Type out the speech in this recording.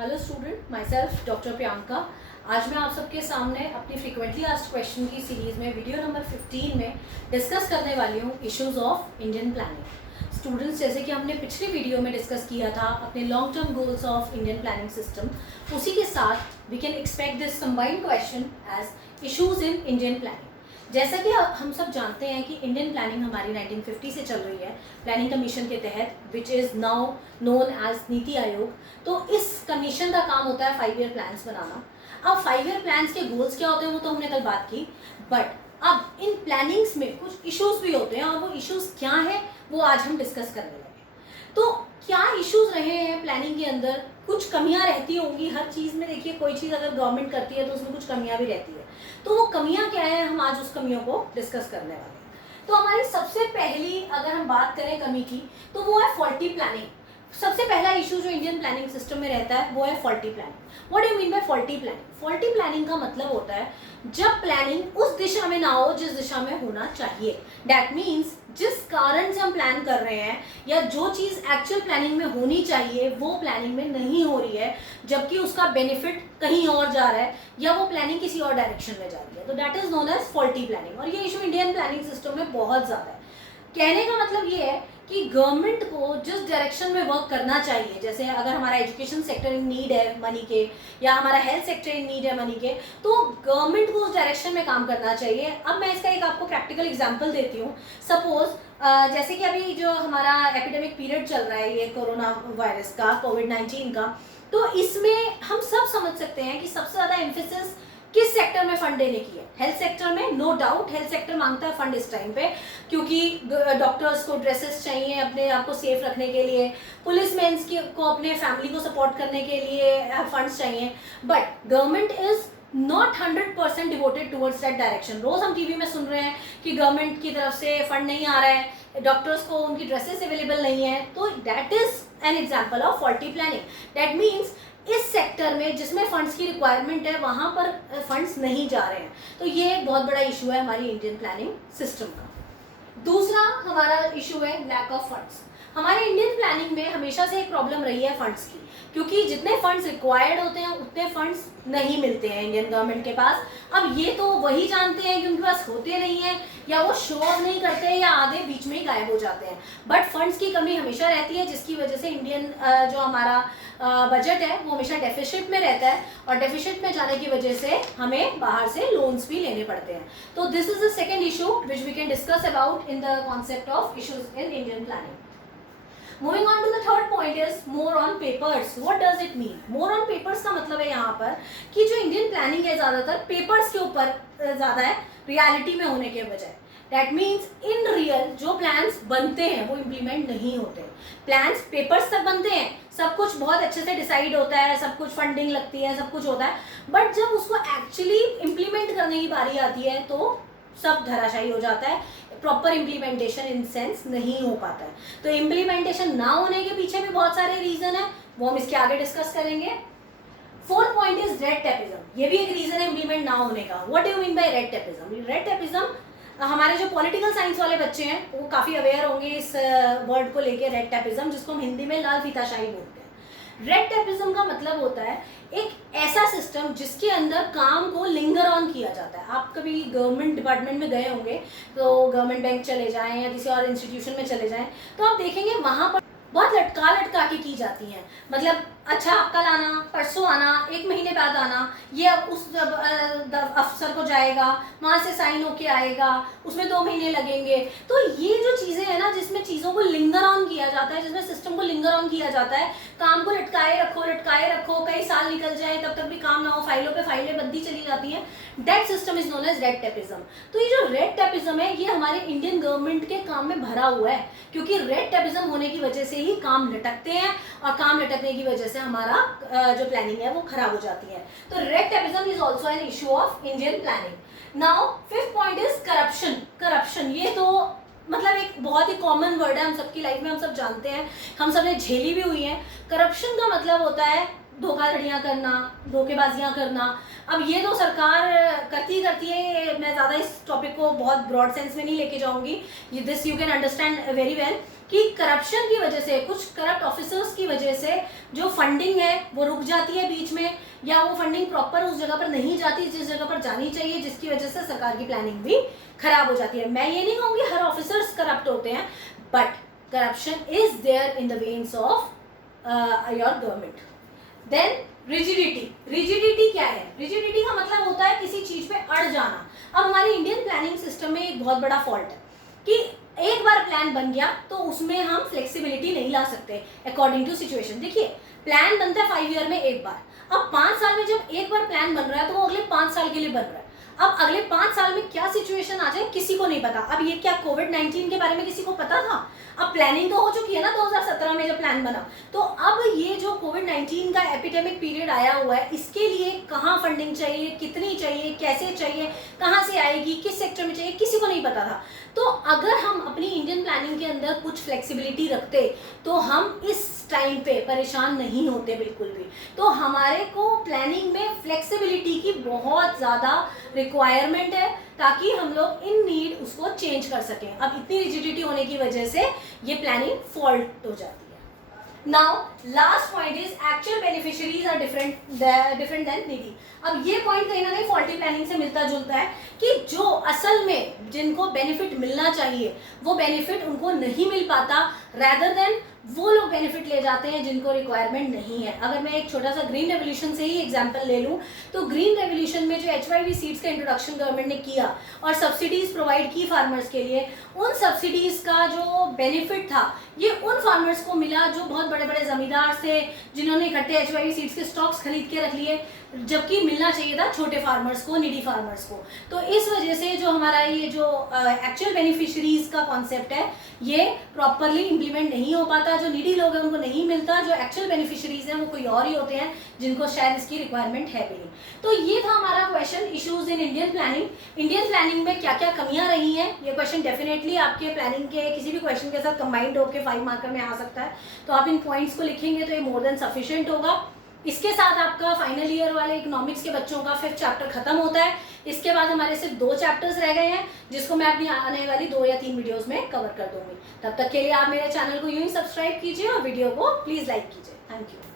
Hello student, my self doctor Priyanka. आज मैं आप सबके सामने अपनी फ्रीक्वेंटली आस्क्ड क्वेश्चन की सीरीज़ में वीडियो नंबर 15 में डिस्कस करने वाली हूँ issues of Indian planning. Students, जैसे कि हमने पिछली वीडियो में डिस्कस किया था अपने long term goals of Indian planning system, उसी के साथ we can expect this combined question as issues in Indian planning. जैसा कि हम सब जानते हैं कि इंडियन प्लानिंग हमारी 1950 से चल रही है, प्लानिंग कमीशन के तहत, which is now known as NITI Aayog. तो इस कमीशन का काम होता है 5 ईयर प्लान्स बनाना। अब 5 ईयर प्लान्स के गोल्स क्या होते हैं वो तो हमने कल बात की, बट अब इन प्लानिंग्स में कुछ इश्यूज भी होते हैं और वो इश्यूज क्या है वो आज हम डिस्कस करने लगे। तो क्या इश्यूज रहे हैं प्लानिंग के अंदर? कुछ कमियां रहती होंगी हर चीज़ में। देखिए, कोई चीज़ अगर गवर्नमेंट करती है तो उसमें कुछ कमियां भी रहती है। तो वो कमियां क्या है, हम आज उस कमियों को डिस्कस करने वाले हैं। तो हमारी सबसे पहली अगर हम बात करें कमी की, तो वो है फॉल्टी प्लानिंग। सबसे पहला इशू जो इंडियन प्लानिंग सिस्टम में रहता है वो है faulty planning. What do you mean by faulty planning? Faulty planning का मतलब होता है जब प्लानिंग उस दिशा में ना हो जिस दिशा में होना चाहिए। दैट मीन्स जिस कारण से हम प्लान कर रहे हैं या जो चीज़ एक्चुअल प्लानिंग में होनी चाहिए वो प्लानिंग में नहीं हो रही है, जबकि उसका बेनिफिट कहीं और जा रहा है या वो प्लानिंग किसी और डायरेक्शन में जा रही है, तो that is known as faulty planning. और ये इशू इंडियन प्लानिंग सिस्टम में बहुत ज़्यादा है। कहने का मतलब ये है कि गवर्नमेंट को जिस डायरेक्शन में वर्क करना चाहिए, जैसे अगर हमारा एजुकेशन सेक्टर इन नीड है मनी के या हमारा हेल्थ सेक्टर इन नीड है मनी के, तो गवर्नमेंट को उस डायरेक्शन में काम करना चाहिए। अब मैं इसका एक आपको प्रैक्टिकल एग्जांपल देती हूँ। सपोज जैसे कि अभी जो हमारा एपिडेमिक पीरियड चल रहा है ये कोरोना वायरस का, कोविड-19 का, तो इसमें हम सब समझ सकते हैं कि सबसे ज़्यादा एम्फेसिस किस सेक्टर में फंड देने की है? हेल्थ सेक्टर में। नो डाउट हेल्थ सेक्टर मांगता है फंड इस टाइम पे, क्योंकि डॉक्टर्स को ड्रेसेस चाहिए अपने आप को सेफ रखने के लिए, पुलिस मेंस को अपने फैमिली को सपोर्ट करने के लिए फंड्स चाहिए। But government is not 100% devoted towards that direction. रोज हम टीवी में सुन रहे हैं कि गवर्नमेंट की तरफ से फंड नहीं आ रहा है, डॉक्टर्स को उनकी ड्रेसेस अवेलेबल नहीं है। तो that is an example of faulty planning. That means इस सेक्टर में जिसमें फंड्स की रिक्वायरमेंट है वहां पर फंड्स नहीं जा रहे हैं। तो ये एक बहुत बड़ा इशू है हमारी इंडियन प्लानिंग सिस्टम का। दूसरा हमारा इशू है लैक ऑफ फंड्स। हमारे इंडियन प्लानिंग में हमेशा से एक प्रॉब्लम रही है फंड्स की, क्योंकि जितने फंड्स रिक्वायर्ड होते हैं उतने फंड्स नहीं मिलते हैं इंडियन गवर्नमेंट के पास। अब ये तो वही जानते हैं कि उनके पास होते नहीं हैं, या वो शो ऑफ नहीं करते या आधे बीच में ही गायब हो जाते हैं। बट फंड्स की कमी हमेशा रहती है, जिसकी वजह से इंडियन जो हमारा बजट है वो हमेशा डेफिसिट में रहता है, और डेफिसिट में जाने की वजह से हमें बाहर से लोन्स भी लेने पड़ते हैं। तो this is the second issue which we can discuss about in the concept of issues in Indian planning. Moving on to the third point is more on papers. What does it mean? More on papers का मतलब है यहाँ पर कि जो Indian planning है ज़्यादातर papers के ऊपर ज़्यादा है रियलिटी में होने के बजाय। That means in real जो प्लान्स बनते हैं वो इम्प्लीमेंट नहीं होते। प्लान्स पेपर्स तक बनते हैं, सब कुछ बहुत अच्छे से डिसाइड होता है, सब कुछ फंडिंग लगती है, सब कुछ होता है, बट जब उसको एक्चुअली इम्प्लीमेंट करने की बारी आती है तो सब धराशायी हो जाता है। प्रॉपर इम्प्लीमेंटेशन इन सेंस नहीं हो पाता है। तो इम्प्लीमेंटेशन ना होने के पीछे भी बहुत सारे रीजन है, वो हम इसके आगे डिस्कस करेंगे। Fourth point is red tapism. ये भी एक रीजन है इम्प्लीमेंट ना होने का। What do you mean by red tapism? Red tapism हमारे जो पॉलिटिकल साइंस वाले बच्चे हैं वो काफी अवेयर होंगे इस वर्ड को लेके, रेड टेपिज्म, जिसको हम हिंदी में लाल फीताशाही बोलते हैं। रेड टेपिज्म का मतलब होता है एक ऐसा सिस्टम जिसके अंदर काम को लिंगर ऑन किया जाता है। आप कभी गवर्नमेंट डिपार्टमेंट में गए होंगे, तो गवर्नमेंट बैंक चले जाएं या किसी और इंस्टीट्यूशन में चले जाएं, तो आप देखेंगे वहां पर बहुत लटका लटका के की जाती हैं। मतलब अच्छा आप कल आना, परसों आना, 1 महीने बाद आना, ये अब उस अफसर को जाएगा, वहाँ से साइन होके आएगा, उसमें 2 महीने लगेंगे। तो ये जो चीज़ें हैं ना, जिसमें चीज़ों को लिंगर ऑन किया जाता है, जिसमें सिस्टम को लिंगर ऑन किया जाता है, काम को लटकाए रखो, कई साल निकल जाए तब तक भी काम ना हो, फाइलों पे फाइलें बंदी चली जाती हैं। That system is known as red tapism. तो ये जो रेड टेपिज्म है ये हमारे इंडियन गवर्नमेंट के काम में भरा हुआ है, क्योंकि रेड टेपिज्म होने की वजह से ही काम लटकते हैं, और काम लटकने की वजह से हमारा जो प्लानिंग है वो खराब हो जाती है। तो red tapism is also an issue of Indian planning. Now fifth point is corruption. Corruption ये तो मतलब एक बहुत ही कॉमन वर्ड है, हम सबकी लाइफ में हम सब जानते हैं, हम सब ने झेली भी हुई है। करप्शन का मतलब होता है धोखाधड़ियाँ करना, धोखेबाजियाँ करना। अब ये तो सरकार करती है, मैं ज़्यादा इस टॉपिक को बहुत ब्रॉड सेंस में नहीं लेके जाऊँगी, this you can understand very well कि करप्शन की वजह से, कुछ करप्ट ऑफिसर्स की वजह से जो फंडिंग है वो रुक जाती है बीच में, या वो फंडिंग प्रॉपर उस जगह पर नहीं जाती जिस जगह पर जानी चाहिए, जिसकी वजह से सरकार की प्लानिंग भी खराब हो जाती है। मैं ये नहीं कहूँगी हर ऑफिसर्स करप्ट होते हैं, but corruption is there in the veins of your government. Then rigidity क्या है? रिजिडिटी का मतलब होता है किसी चीज पे अड़ जाना। अब हमारे इंडियन प्लानिंग सिस्टम में एक बहुत बड़ा फॉल्ट है कि एक बार प्लान बन गया तो उसमें हम फ्लेक्सिबिलिटी नहीं ला सकते अकॉर्डिंग टू सिचुएशन। देखिए, प्लान बनता है 5 ईयर में एक बार। अब 5 साल में जब एक बार प्लान बन रहा है तो वो अगले 5 साल के लिए बन रहा है। अब अगले 5 साल में क्या सिचुएशन आ जाए किसी को नहीं पता। अब ये क्या कोविड-19 के बारे में किसी को पता था? अब प्लानिंग तो हो चुकी है ना 2017 में जब प्लान बना। तो अब ये जो कोविड-19 का एपिडेमिक पीरियड आया हुआ है, इसके लिए कहाँ फंडिंग चाहिए, कितनी चाहिए, कैसे चाहिए, कहाँ से आएगी, किस सेक्टर में चाहिए, किसी को नहीं पता था। तो अगर हम अपनी इंडियन प्लानिंग के अंदर कुछ फ्लेक्सिबिलिटी रखते तो हम इस टाइम पे परेशान नहीं होते बिल्कुल भी। तो हमारे को प्लानिंग में फ्लेक्सिबिलिटी की बहुत ज़्यादा रिक्वायरमेंट है ताकि हम लोग इन नीड उसको चेंज कर सकें। अब इतनी रिजिडिटी होने की वजह से ये प्लानिंग फॉल्ट हो जाती है। Now last point is actual beneficiaries are different than needy. अब ये पॉइंट कहीं ना कहीं फॉल्टी प्लानिंग से मिलता जुलता है कि जो असल में जिनको बेनिफिट मिलना चाहिए वो बेनिफिट उनको नहीं मिल पाता, रैदर देन वो लोग बेनिफिट ले जाते हैं जिनको रिक्वायरमेंट नहीं है। अगर मैं एक छोटा सा ग्रीन रेवोल्यूशन से ही एग्जांपल ले लूँ तो ग्रीन रेवोल्यूशन में जो HYV सीड्स का इंट्रोडक्शन गवर्नमेंट ने किया और सब्सिडीज प्रोवाइड की फार्मर्स के लिए, उन सब्सिडीज का जो बेनिफिट था ये उन फार्मर्स को मिला जो बहुत बड़े बड़े जमींदार थे, जिन्होंने इकट्ठे HYV सीड्स के स्टॉक्स खरीद के रख लिए, जबकि मिलना चाहिए था छोटे फार्मर्स को, नीडी फार्मर्स को। तो इस वजह से जो हमारा ये जो एक्चुअल बेनिफिशरीज का कॉन्सेप्ट है ये प्रॉपरली इम्प्लीमेंट नहीं हो पाता। जो नीडी लोग हैं उनको नहीं मिलता, जो एक्चुअल बेनिफिशरीज हैं वो कोई और ही होते हैं जिनको शायद इसकी रिक्वायरमेंट है भी नहीं। तो ये था हमारा question, issues in Indian planning. Indian planning में क्या क्या कमियां रही हैं, ये क्वेश्चन डेफिनेटली आपके प्लानिंग के किसी भी क्वेश्चन के साथ कंबाइंड होकर 5 मार्कर में आ सकता है। तो आप इन पॉइंट्स को लिखेंगे तो ये मोर देन सफिशिएंट होगा। इसके साथ आपका फाइनल ईयर वाले इकोनॉमिक्स के बच्चों का 5th चैप्टर खत्म होता है। इसके बाद हमारे सिर्फ 2 चैप्टर्स रह गए हैं जिसको मैं अपनी आने वाली 2 या 3 वीडियोस में कवर कर दूंगी। तब तक के लिए आप मेरे चैनल को यूं ही सब्सक्राइब कीजिए और वीडियो को प्लीज लाइक कीजिए। Thank you.